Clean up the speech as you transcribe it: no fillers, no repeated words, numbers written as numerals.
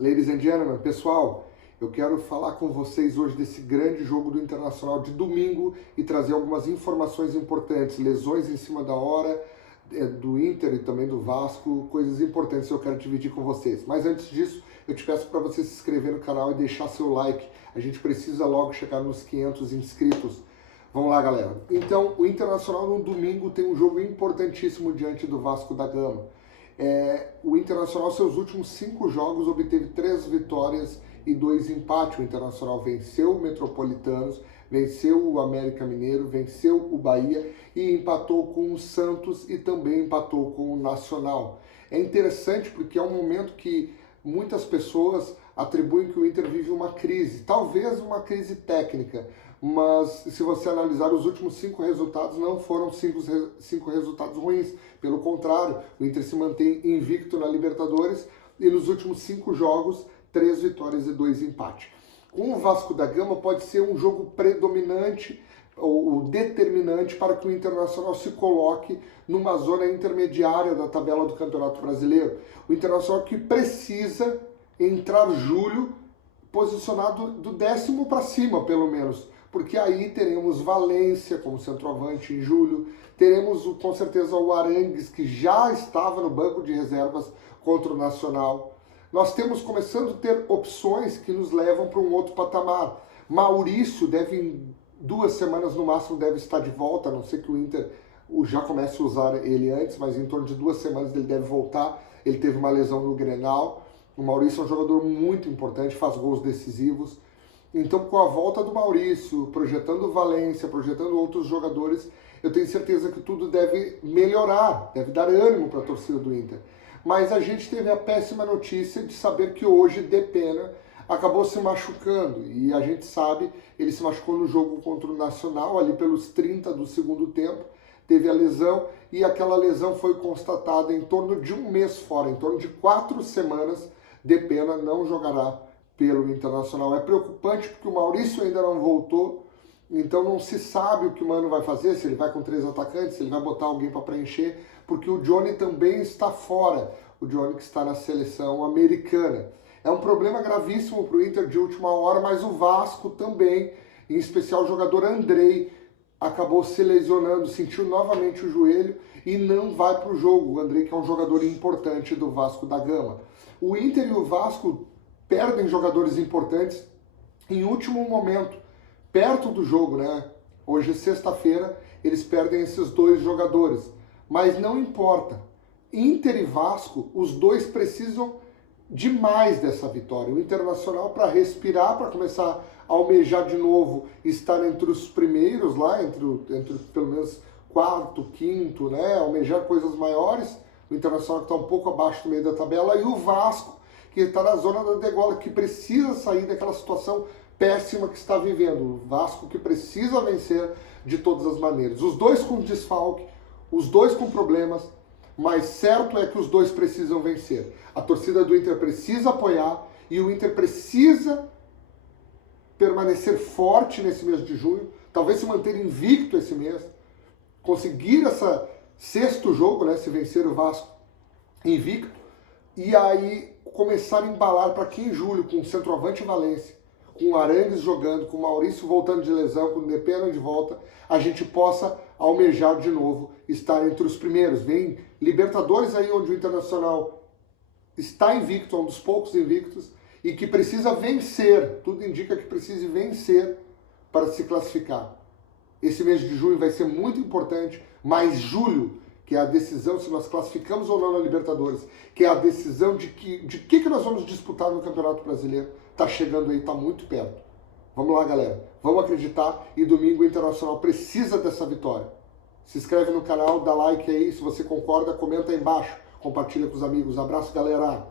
Ladies and gentlemen, pessoal, eu quero falar com vocês hoje desse grande jogo do Internacional de domingo e trazer algumas informações importantes, lesões em cima da hora do Inter e também do Vasco, coisas importantes que eu quero dividir com vocês. Mas antes disso, eu te peço para você se inscrever no canal e deixar seu like. A gente precisa logo chegar nos 500 inscritos. Vamos lá, galera. Então, o Internacional no domingo tem um jogo importantíssimo diante do Vasco da Gama. O Internacional, seus últimos 5 jogos, obteve 3 vitórias e 2 empates. O Internacional venceu o Metropolitanos, venceu o América Mineiro, venceu o Bahia e empatou com o Santos e também empatou com o Nacional. É interessante porque é um momento que muitas pessoas atribuem que o Inter vive uma crise, talvez uma crise técnica, mas se você analisar os últimos 5 resultados, não foram 5 resultados ruins. Pelo contrário, o Inter se mantém invicto na Libertadores e nos últimos 5 jogos, 3 vitórias e 2 empates. Com o Vasco da Gama pode ser um jogo predominante ou determinante para que o Internacional se coloque numa zona intermediária da tabela do Campeonato Brasileiro. O Internacional que precisa entrar julho posicionado do 10º para cima, pelo menos, porque aí teremos Valência como centroavante em julho, teremos com certeza o Arangues, que já estava no banco de reservas contra o Nacional. Nós temos começando a ter opções que nos levam para um outro patamar. Maurício deve, em 2 semanas no máximo, deve estar de volta, a não ser que o Inter já comece a usar ele antes, mas em torno de 2 semanas ele deve voltar. Ele teve uma lesão no Grenal. O Maurício é um jogador muito importante, faz gols decisivos. Então, com a volta do Maurício, projetando o Valência, projetando outros jogadores, eu tenho certeza que tudo deve melhorar, deve dar ânimo para a torcida do Inter. Mas a gente teve a péssima notícia de saber que hoje Depena acabou se machucando. E a gente sabe, ele se machucou no jogo contra o Nacional, ali pelos 30 do segundo tempo, teve a lesão e aquela lesão foi constatada em torno de 1 mês fora, em torno de 4 semanas, Depena não jogará pelo Internacional. É preocupante porque o Maurício ainda não voltou, então não se sabe o que o Mano vai fazer, se ele vai com 3 atacantes, se ele vai botar alguém para preencher, porque o Johnny também está fora, o Johnny que está na seleção americana. É um problema gravíssimo para o Inter de última hora, mas o Vasco também, em especial o jogador Andrei, acabou se lesionando, sentiu novamente o joelho e não vai para o jogo. O Andrei, que é um jogador importante do Vasco da Gama. O Inter e o Vasco perdem jogadores importantes em último momento, perto do jogo, né? Hoje, sexta-feira, eles perdem esses 2 jogadores. Mas não importa. Inter e Vasco, os dois precisam demais dessa vitória. O Internacional para respirar, para começar a almejar de novo, estar entre os primeiros lá, entre pelo menos 4º, 5º, né? Almejar coisas maiores. O Internacional que está um pouco abaixo do meio da tabela, e o Vasco, que está na zona da degola, que precisa sair daquela situação péssima que está vivendo. O Vasco que precisa vencer de todas as maneiras. Os dois com desfalque, os dois com problemas, mas certo é que os dois precisam vencer. A torcida do Inter precisa apoiar e o Inter precisa permanecer forte nesse mês de junho, talvez se manter invicto esse mês, conseguir esse 6º jogo, né, se vencer o Vasco invicto, e aí começar a embalar para que em julho, com o centroavante Valência, com o Arangues jogando, com o Maurício voltando de lesão, com o Depena de volta, a gente possa almejar de novo estar entre os primeiros. Vem Libertadores aí, onde o Internacional está invicto, é um dos poucos invictos, e que precisa vencer, tudo indica que precise vencer para se classificar. Esse mês de junho vai ser muito importante, mas julho, que é a decisão se nós classificamos ou não na Libertadores, que é a decisão de que nós vamos disputar no Campeonato Brasileiro, está chegando aí, está muito perto. Vamos lá, galera. Vamos acreditar e domingo o Internacional precisa dessa vitória. Se inscreve no canal, dá like aí, se você concorda, comenta aí embaixo, compartilha com os amigos. Abraço, galera!